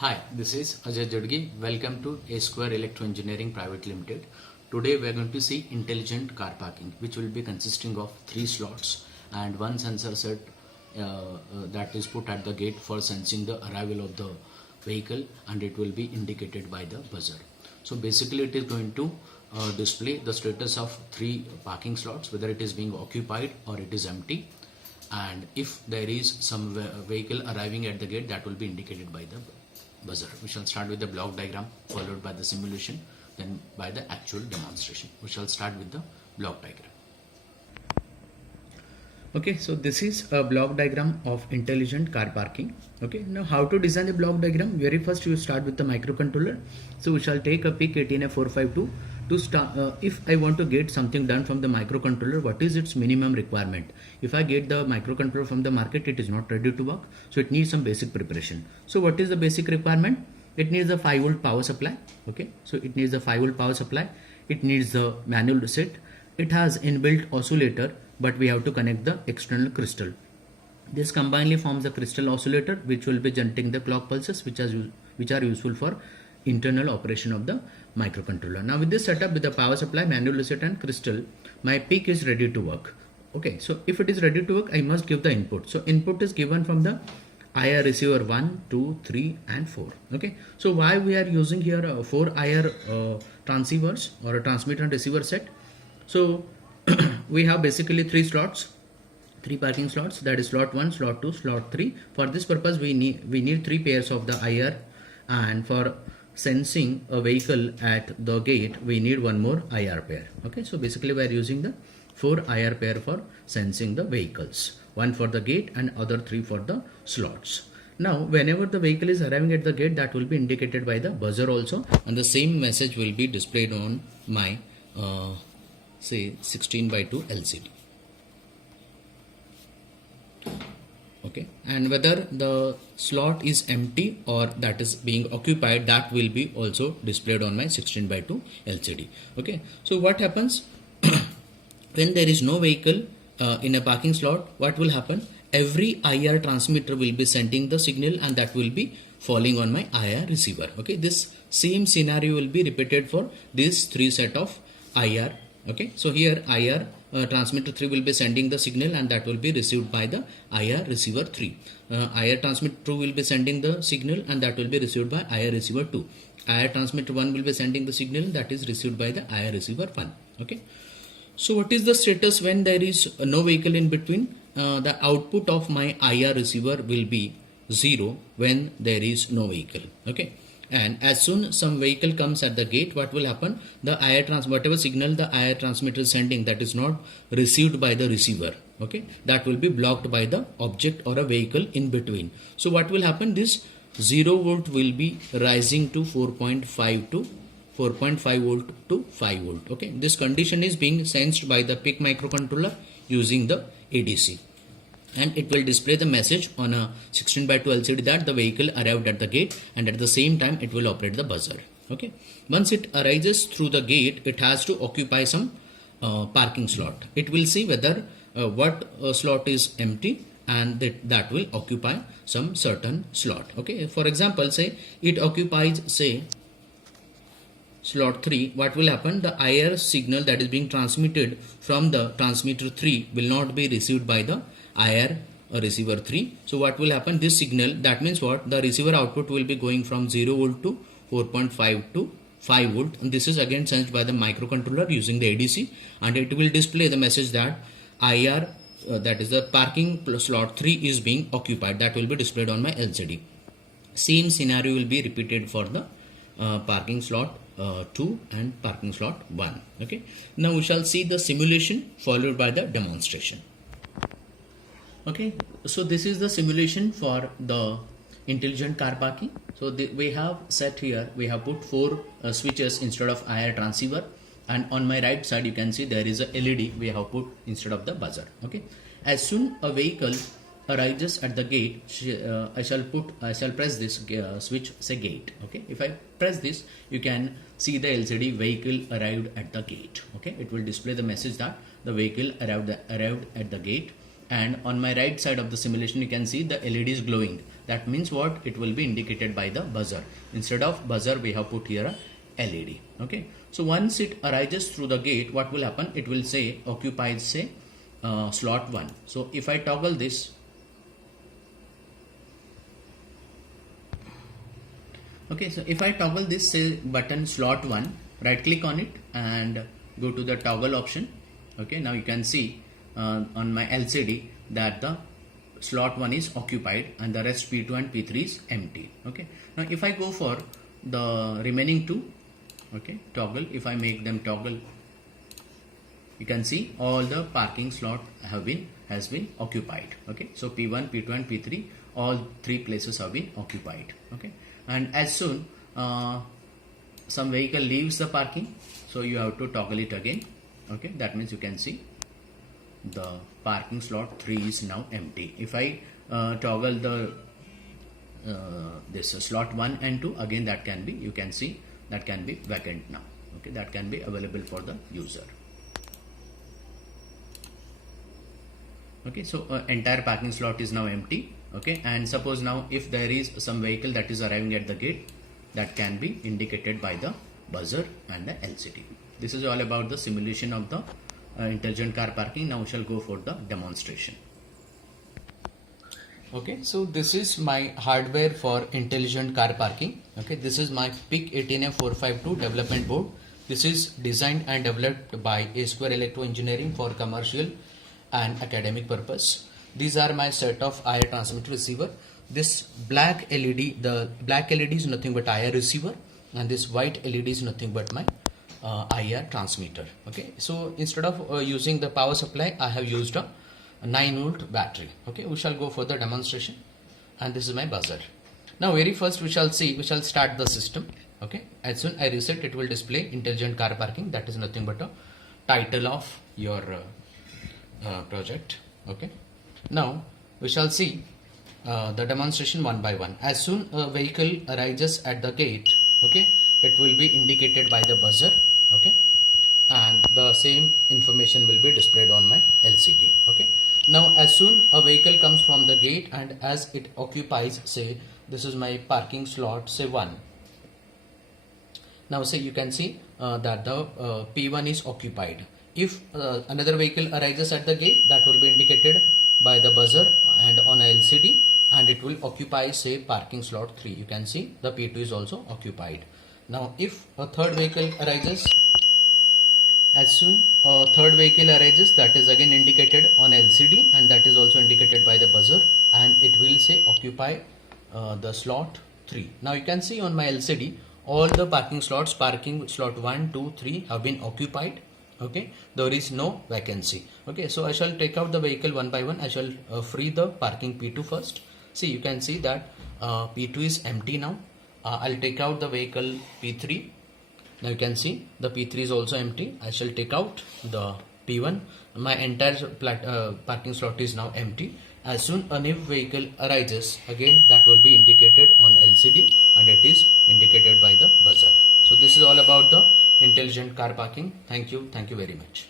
Hi, this is Ajay Jadgi. Welcome to A Square Electro Engineering Private Limited. Today we are going to see intelligent car parking, which will be consisting of 3 slots and one sensor set that is put at the gate for sensing the arrival of the vehicle, and it will be indicated by the buzzer. So basically it is going to display the status of 3 parking slots, whether it is being occupied or it is empty, and if there is some vehicle arriving at the gate, that will be indicated by the buzzer. We shall start with the block diagram followed by the simulation, then by the actual demonstration. We shall start with the block diagram. Okay, so this is a block diagram of intelligent car parking. Okay, now how to design the block diagram? Very first you start with the microcontroller. So we shall take a PIC18452 to start. If I want to get something done from the microcontroller, what is its minimum requirement? If I get the microcontroller from the market, it is not ready to work, so it needs some basic preparation. So what is the basic requirement? It needs a 5 volt power supply. Okay, so it needs a 5 volt power supply. It needs the manual reset. It has inbuilt oscillator, but we have to connect the external crystal. This combinedly forms a crystal oscillator, which will be generating the clock pulses, which are useful for internal operation of the microcontroller. Now with this setup, with the power supply, manual reset and crystal, my PIC is ready to work. Okay, so if it is ready to work, I must give the input. So input is given from the IR receiver 1, 2, 3 and 4. Okay, so why we are using here 4 IR transceivers or a transmitter and receiver set? So we have basically 3 slots, 3 parking slots, that is slot 1, slot 2, slot 3. For this purpose we need 3 pairs of the IR, and for sensing a vehicle at the gate we need one more IR pair. Okay, so basically we are using the 4 IR pair for sensing the vehicles, one for the gate and other 3 for the slots. Now whenever the vehicle is arriving at the gate, that will be indicated by the buzzer also, and the same message will be displayed on my say 16:2 LCD. Okay, and whether the slot is empty or that is being occupied, that will be also displayed on my 16:2 LCD. Okay, so what happens when there is no vehicle in a parking slot? What will happen? Every IR transmitter will be sending the signal, and that will be falling on my IR receiver. Okay, this same scenario will be repeated for these 3 set of IR. Okay, so here IR transmitter 3 will be sending the signal, and that will be received by the IR receiver 3. IR transmitter 2 will be sending the signal, and that will be received by IR receiver 2. IR transmitter 1 will be sending the signal, that is received by the IR receiver 1. Okay, so what is the status when there is no vehicle in between? The output of my IR receiver will be 0 when there is no vehicle. Okay, and as soon some vehicle comes at the gate, what will happen? The whatever signal the IR transmitter is sending, that is not received by the receiver. Okay, that will be blocked by the object or a vehicle in between. So what will happen? This 0 volt will be rising to 4.5 to 4.5 volt to 5 volt. Okay, this condition is being sensed by the PIC microcontroller using the ADC, and it will display the message on a 16:2 LCD that the vehicle arrived at the gate, and at the same time it will operate the buzzer. Okay, once it arises through the gate, it has to occupy some parking slot. It will see whether what slot is empty, and that will occupy some certain slot. Okay, for example, say it occupies say slot 3. What will happen? The IR signal that is being transmitted from the transmitter 3 will not be received by the IR receiver 3. So what will happen? This signal, that means what? The receiver output will be going from 0 volt to 4.5 to 5 volt, and this is again sensed by the microcontroller using the ADC, and it will display the message that IR that is the parking slot 3 is being occupied. That will be displayed on my LCD. Same scenario will be repeated for the parking slot 2 and parking slot 1. Okay, now we shall see the simulation followed by the demonstration. Okay, so this is the simulation for the intelligent car parking. So we have set here, we have put 4 switches instead of IR transceiver, and on my right side you can see there is a LED we have put instead of the buzzer. Okay, as soon a vehicle arises at the gate, I shall press this switch, say gate. Okay, if I press this, you can see the LCD vehicle arrived at the gate. Okay, it will display the message that the vehicle arrived at the gate, and on my right side of the simulation you can see the LED is glowing. That means what? It will be indicated by the buzzer. Instead of buzzer we have put here a LED. Okay, so once it arises through the gate, what will happen? It will say occupies say slot 1. So if I toggle this, okay, so if I toggle this say button slot 1, right click on it and go to the toggle option. Okay, now you can see on my LCD that the slot 1 is occupied and the rest P2 and P3 is empty. Okay, now if I go for the remaining two, okay, toggle, if I make them toggle, you can see all the parking slot has been occupied. Okay, so P1, P2 and P3, all three places have been occupied. Okay, and as soon some vehicle leaves the parking, so you have to toggle it again. Okay, that means you can see the parking slot 3 is now empty. If I toggle the this slot 1 and 2, again that can be, you can see that can be vacant now. Okay, that can be available for the user. Okay, so entire parking slot is now empty. Okay, and suppose now if there is some vehicle that is arriving at the gate, that can be indicated by the buzzer and the LCD. This is all about the simulation of the intelligent car parking. Now we shall go for the demonstration. Okay, so this is my hardware for intelligent car parking. Okay, this is my PIC 18F452 development board. This is designed and developed by A Square Electro Engineering for commercial and academic purpose. These are my set of IR transmitter receiver. This black LED, the black LED is nothing but IR receiver, and this white LED is nothing but my IR transmitter. Okay, so instead of using the power supply, I have used a 9-volt battery. Okay, we shall go for the demonstration, and this is my buzzer. Now very first we shall start the system. Okay, as soon I reset, it will display intelligent car parking. That is nothing but a title of your project. Okay, now we shall see the demonstration one by one. As soon a vehicle arises at the gate, okay, it will be indicated by the buzzer. Okay, and the same information will be displayed on my LCD. Okay, now as soon a vehicle comes from the gate and as it occupies, say this is my parking slot, say 1. Now say you can see that the P1 is occupied. If another vehicle arises at the gate, that will be indicated by the buzzer and on LCD, and it will occupy say parking slot 3. You can see the P2 is also occupied. Now if a third vehicle arises, as soon a third vehicle arises, that is again indicated on LCD, and that is also indicated by the buzzer, and it will say occupy the slot 3. Now you can see on my LCD all the parking slots, parking slot 1, 2, 3 have been occupied. Okay, there is no vacancy. Okay, so I shall take out the vehicle one by one. I shall free the parking P2 first. See, you can see that P2 is empty now. I'll take out the vehicle P3. Now you can see the P3 is also empty. I shall take out the P1. My entire parking slot is now empty. As soon a new vehicle arises, again that will be indicated on LCD, and it is indicated by the buzzer. So this is all about the intelligent car parking. Thank you very much.